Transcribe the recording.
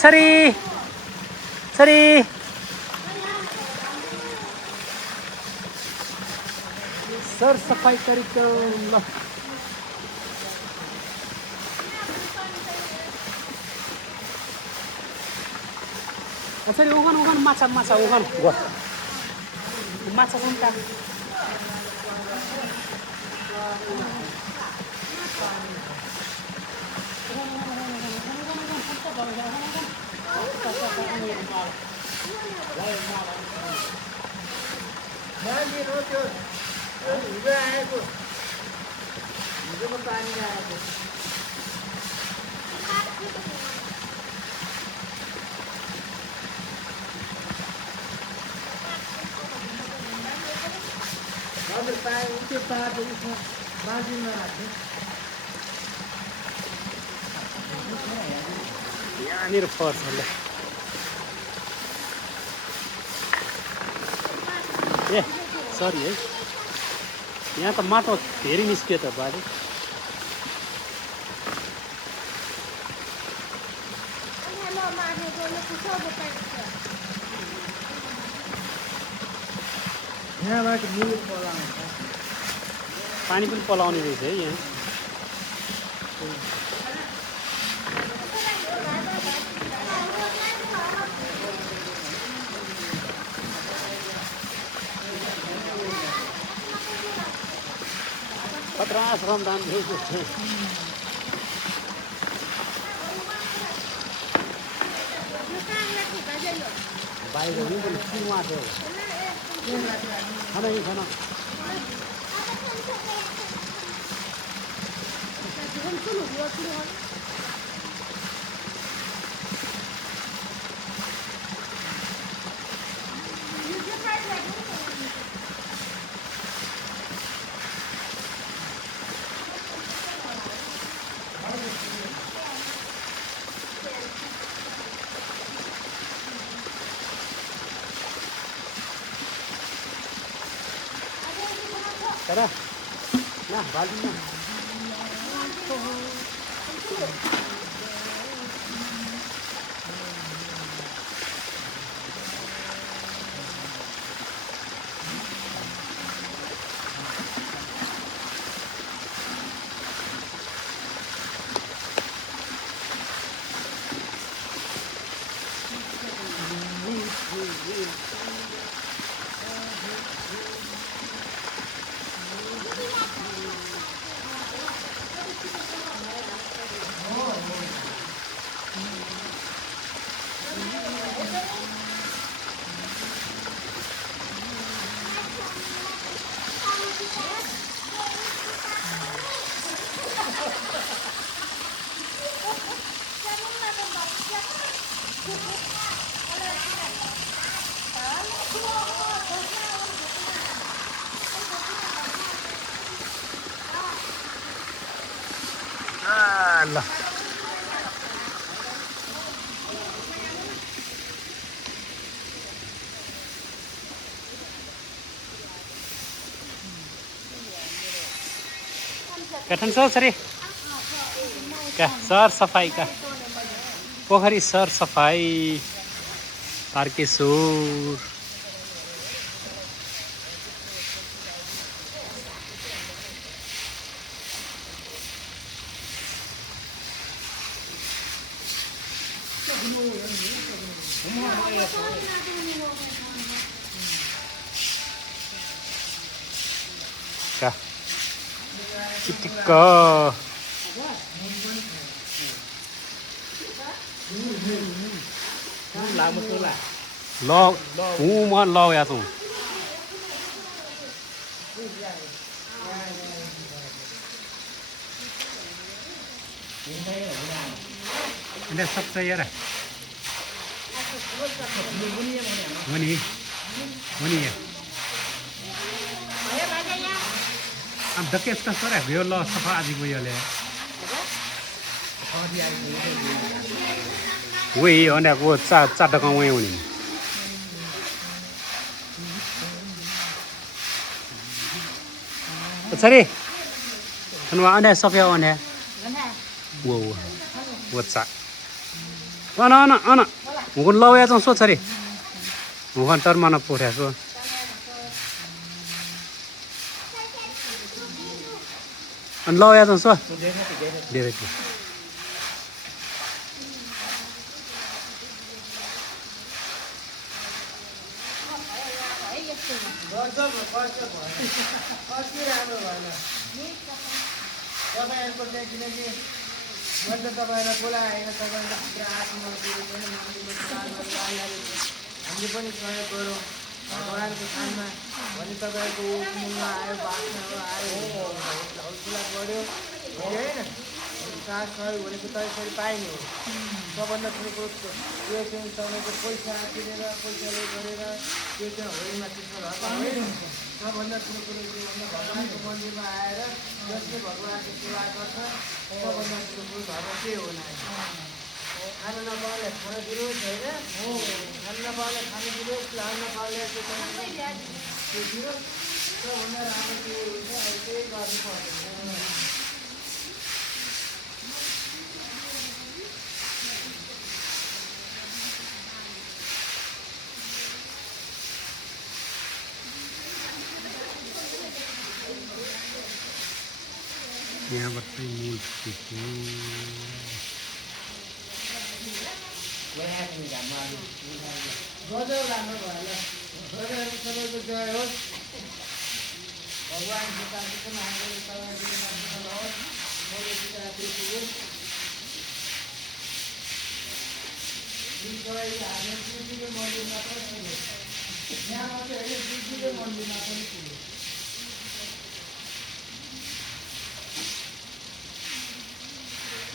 छोरी छोरी सर सफाई गरेको ल छोरी उखान उखान माछा माछा उखान गो माछा पनि काम यहाँनिर पर्छ ल ए सरी है यहाँ त माटो धेरै निस्कियो त बाजे पानी पनि पलाउने रहेछ है यहाँ खतरा श्रमदान बाहिर नि पनि किनुवा थियो खाना खाना Tara. Nah, balik na. ल कठन सरी क्या सर सफाई का पोखरी सर सफाई तारकेश्वर क्या चिटिक्क ल म लगाया तँ ini sok saya dah. Mana ya? अब धक्के इसका सर है वो लो सफा आदि को ये ले वही और वो चा टका वही होनी अच्छा रे तो वहाँ अन्य सफा अन्य वो चा अन हुकुन लौ या सो छरे हुकुन तर मन पोठ्या सो अनि लौ या सो धेरै तपाईँहरूको चाहिँ किनकि मैले त तपाईँहरूलाई बोलाएन तपाईँहरूको पुरा आत्महत्या हामीले पनि सहयोग गरौँ भगवान्को थानमा भने तपाईँहरूको मुलमा आयो बाँच्न आयो हौसला बढ्यो होइन साथ सहयोग भनेको त यसरी पाइने हो सबभन्दा ठुलो कुरो यो चाहिँ तपाईँको पैसा किनेर पैसाले गरेर त्यो चाहिँ होइनमा त्यस्तो भएको होइन सबभन्दा ठुलो कुरो के भन्दा भगवान्को मन्दिरमा आएर जसले भगवान्को सेवा गर्छ सबभन्दा ठुलो कुरो धर्म के हो खाना नपाउने खाना दिनुहोस् होइन खाना नपाउने खाना दिनुहोस् लाउन नपाउने त्यो दिनुहोस् सबभन्दा राम्रो के हुन्छ अहिले त्यही गर्नुपर्छ यहाँबाट चाहिँ मूल गजब राम्रो भयो ल सबैको जय होस् भगवान्को कान्छी पनि हामीले तपाईँको होस् मैले पिताको हामीले मन्दिरमा पनि यहाँ मात्रै होइन मन्दिरमा पनि